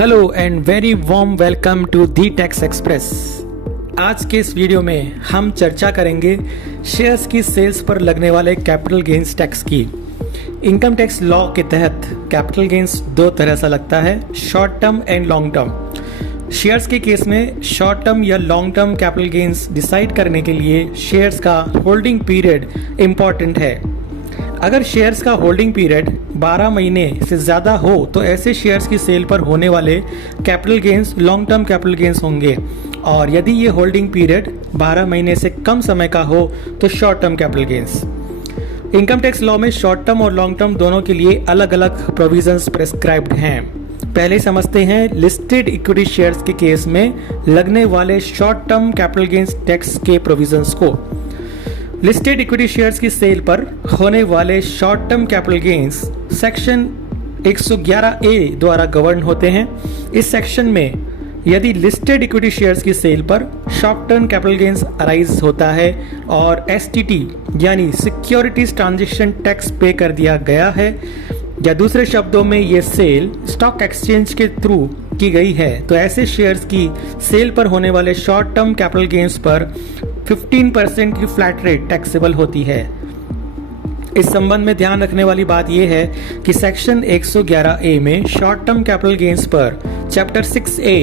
Hello and very warm welcome to the Tax Express. आज के इस वीडियो में हम चर्चा करेंगे शेयर्स की सेल्स पर लगने वाले कैपिटल गेन्स टैक्स की। इनकम टैक्स लॉ के तहत कैपिटल गेन्स दो तरह से लगता है, short term and long term. Shares के केस में शॉर्ट टर्म या long term capital gains decide करने के लिए शेयर्स का होल्डिंग पीरियड इम्पॉर्टेंट है। अगर शेयर्स का होल्डिंग पीरियड 12 महीने से ज़्यादा हो तो ऐसे शेयर्स की सेल पर होने वाले capital gains long term capital gains होंगे, और यदि ये होल्डिंग पीरियड 12 महीने से कम समय का हो तो short term capital gains. Income tax law में शॉर्ट टर्म और लॉन्ग टर्म दोनों के लिए अलग अलग प्रोविजंस प्रेस्क्राइब्ड हैं। पहले समझते हैं लिस्टेड इक्विटी शेयर्स के केस में लगने वाले short term capital gains tax के प्रोविजंस को। लिस्टेड इक्विटी शेयर्स की सेल पर होने वाले short term capital gains section 111A द्वारा गवर्न होते हैं। इस सेक्शन में यदि लिस्टेड इक्विटी शेयर्स की सेल पर short term capital gains arise होता है और STT यानी सिक्योरिटीज ट्रांजैक्शन टैक्स पे कर दिया गया है, या दूसरे शब्दों में ये सेल स्टॉक एक्सचेंज के थ्रू की गई है, तो ऐसे शेयर्स की सेल पर होने वाले शॉर्ट टर्म कैपिटल गेन्स पर 15% की फ्लैट रेट टैक्सेबल होती है। इस संबंध में ध्यान रखने वाली बात यह है कि सेक्शन 111A में शॉर्ट टर्म कैपिटल गेन्स पर चैप्टर 6A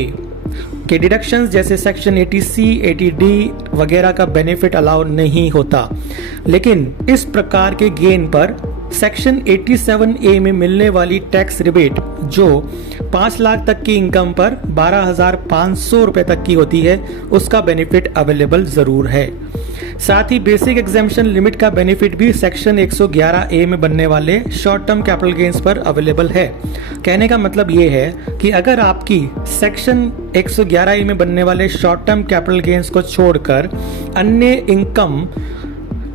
के डिडक्शंस जैसे सेक्शन 80C, 80D वगैरह का बेनिफिट अलाउ नहीं होता, लेकिन इस प्रकार के गेन पर सेक्शन 87A में मिलने वाली टैक्स रिबेट जो 5 लाख तक की इनकम पर 12,500 रुपए तक की होती है, उसका बेनिफिट अवेलेबल जरूर है। साथ ही बेसिक एग्जेम्पशन लिमिट का बेनिफिट भी सेक्शन 111A में बनने वाले शॉर्ट टर्म कैपिटल गेन्स पर अवेलेबल है। कहने का मतलब ये है कि अगर आपकी सेक्शन 111A में बनने वाले शॉर्ट टर्म कैपिटल गेन्स को छोड़कर अन्य इनकम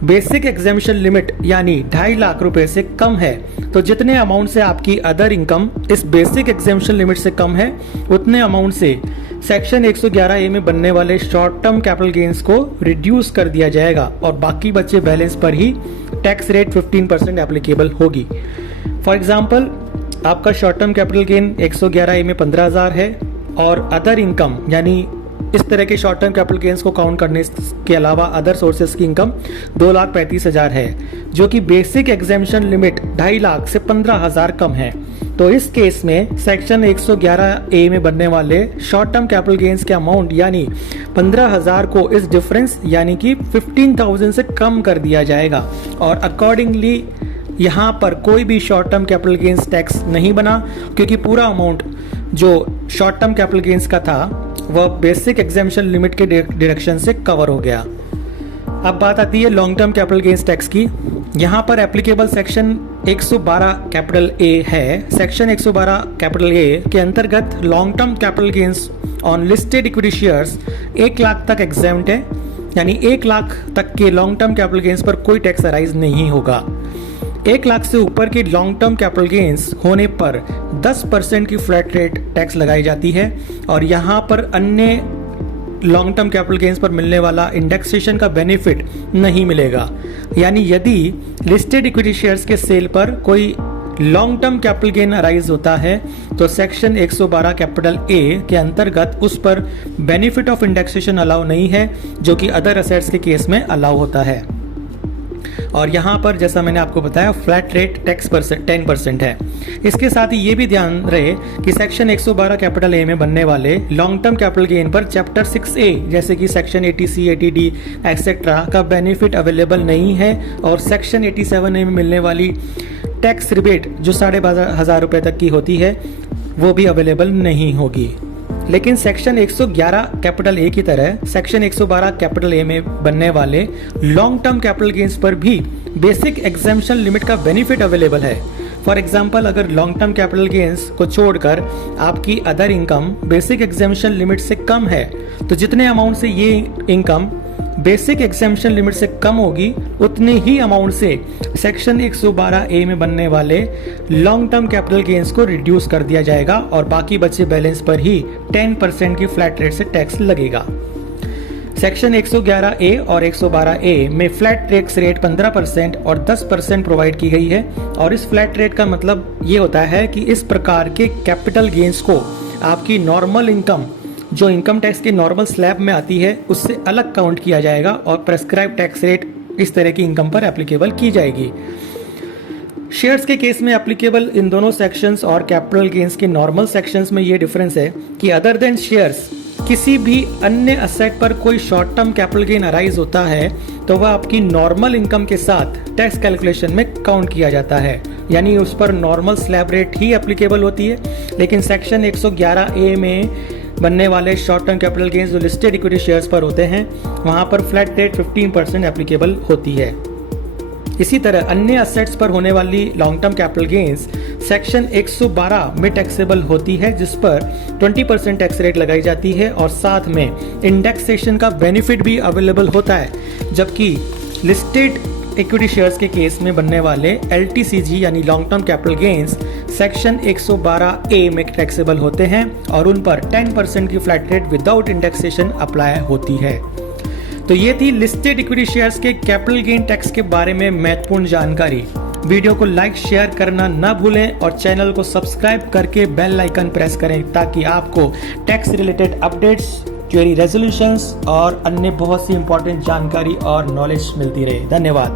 बेसिक एग्जेम्पशन लिमिट यानी 2.5 लाख रुपए से कम है, तो जितने अमाउंट से आपकी अदर इनकम इस बेसिक एग्जेम्पशन लिमिट से कम है, उतने अमाउंट से सेक्शन 111A में बनने वाले शॉर्ट टर्म कैपिटल गेन्स को रिड्यूस कर दिया जाएगा और बाकी बचे बैलेंस पर ही टैक्स रेट 15% एप्लीकेबल होगी। फॉर एग्जाम्पल, आपका short term capital gain 111A में 15,000 है और अदर इनकम यानी इस तरह के शॉर्ट टर्म कैपिटल गेन्स को काउंट करने के अलावा अदर सोर्सेस की इनकम 2,35,000 है, जो कि बेसिक एग्जेम्पशन लिमिट 2.5 लाख से 15,000 कम है। तो इस केस में सेक्शन 111A में बनने वाले शॉर्ट टर्म कैपिटल गेन्स के अमाउंट यानी 15,000 को इस डिफरेंस यानी कि 15,000 से कम कर दिया जाएगा, और अकॉर्डिंगली यहाँ पर कोई भी short term capital gains tax नहीं बना, क्योंकि पूरा अमाउंट जो शॉर्ट टर्म कैपिटल गेन्स का था वह बेसिक एग्जेम्पशन लिमिट के डिडक्शन से कवर हो गया। अब बात आती है long term capital gains tax की। यहाँ पर एप्लीकेबल सेक्शन 112 कैपिटल A है। सेक्शन 112 कैपिटल A के अंतर्गत long term capital gains on listed equity shares 1 lakh तक एग्जेम्प्ट है, यानी 1 लाख तक के लॉन्ग टर्म कैपिटल गेन्स पर कोई टैक्स अराइज नहीं होगा। 1 लाख से ऊपर के लॉन्ग टर्म कैपिटल गेन्स होने पर 10% की फ्लैट रेट टैक्स लगाई जाती है, और यहाँ पर अन्य लॉन्ग टर्म कैपिटल गेन्स पर मिलने वाला इंडेक्सेशन का बेनिफिट नहीं मिलेगा। यानी यदि लिस्टेड इक्विटी शेयर्स के सेल पर कोई long term capital gain arise होता है तो सेक्शन 112 कैपिटल A के अंतर्गत उस पर बेनिफिट ऑफ इंडेक्सेशन अलाउ नहीं है, जो कि अदर असेट्स के केस में अलाउ होता है। और यहाँ पर जैसा मैंने आपको बताया फ्लैट रेट टैक्स 10% है। इसके साथ ही ये भी ध्यान रहे कि सेक्शन 112 कैपिटल A में बनने वाले लॉन्ग टर्म कैपिटल गेन पर चैप्टर 6A जैसे कि सेक्शन 80C, 80D एक्सेट्रा का बेनिफिट अवेलेबल नहीं है, और सेक्शन 87A में मिलने वाली टैक्स रिबेट जो 12,500 रुपए तक की होती है वो भी अवेलेबल नहीं होगी। लेकिन सेक्शन 111 कैपिटल A की तरह सेक्शन 112 कैपिटल A में बनने वाले लॉन्ग टर्म कैपिटल गेन्स पर भी बेसिक एग्जेम्पशन लिमिट का बेनिफिट अवेलेबल है। फॉर एग्जाम्पल, अगर लॉन्ग टर्म कैपिटल गेन्स को छोड़कर आपकी other income basic exemption limit से कम है, तो जितने अमाउंट से ये इनकम बेसिक एग्जेम्पशन लिमिट से कम होगी, उतने ही अमाउंट से सेक्शन 112A में बनने वाले लॉन्ग टर्म कैपिटल गेन्स को रिड्यूस कर दिया जाएगा, और बाकी बचे बैलेंस पर ही 10% की फ्लैट रेट से टैक्स लगेगा। सेक्शन 111A और 112A में फ्लैट टैक्स रेट 15% और 10% प्रोवाइड की गई है, और इस फ्लैट रेट का मतलब ये होता है कि इस प्रकार के कैपिटल गेन्स को आपकी नॉर्मल इनकम जो इनकम टैक्स के नॉर्मल स्लैब में आती है उससे अलग काउंट किया जाएगा और प्रेस्क्राइब टैक्स रेट इस तरह की इनकम पर एप्लीकेबल की जाएगी। शेयर्स के केस में एप्लीकेबल इन दोनों सेक्शंस और कैपिटल गेन्स के नॉर्मल सेक्शंस में ये डिफरेंस है कि अदर देन शेयर्स किसी भी अन्य असेट पर कोई short term capital gain arise होता है तो वह आपकी नॉर्मल इनकम के साथ टैक्स कैलकुलेशन में काउंट किया जाता है, यानी उस पर नॉर्मल स्लैब रेट ही एप्लीकेबल होती है। लेकिन सेक्शन 111A में बनने वाले शॉर्ट टर्म कैपिटल गेन्स जो लिस्टेड इक्विटी शेयर्स पर होते हैं वहां पर फ्लैट रेट 15% एप्लीकेबल होती है। इसी तरह अन्य असेट्स पर होने वाली long term capital gains section 112 में टैक्सेबल होती है, जिस पर 20% टैक्स रेट लगाई जाती है और साथ में इंडेक्सेशन का बेनिफिट भी अवेलेबल होता है। जबकि लिस्टेड इक्विटी शेयर्स के केस में बनने वाले LTCG यानी long term capital gains section 112A में टैक्सेबल होते हैं और उन पर 10% की flat rate without indexation apply होती है। तो ये थी लिस्टेड इक्विटी शेयर्स के कैपिटल गेन टैक्स के बारे में महत्वपूर्ण जानकारी। वीडियो को लाइक शेयर करना ना भूलें और चैनल को सब्सक्राइब करके बेल आइकन प्रेस करें ताकि आपको tax related updates, query resolutions और अन्य बहुत सी इंपॉर्टेंट जानकारी और नॉलेज मिलती रहे। धन्यवाद।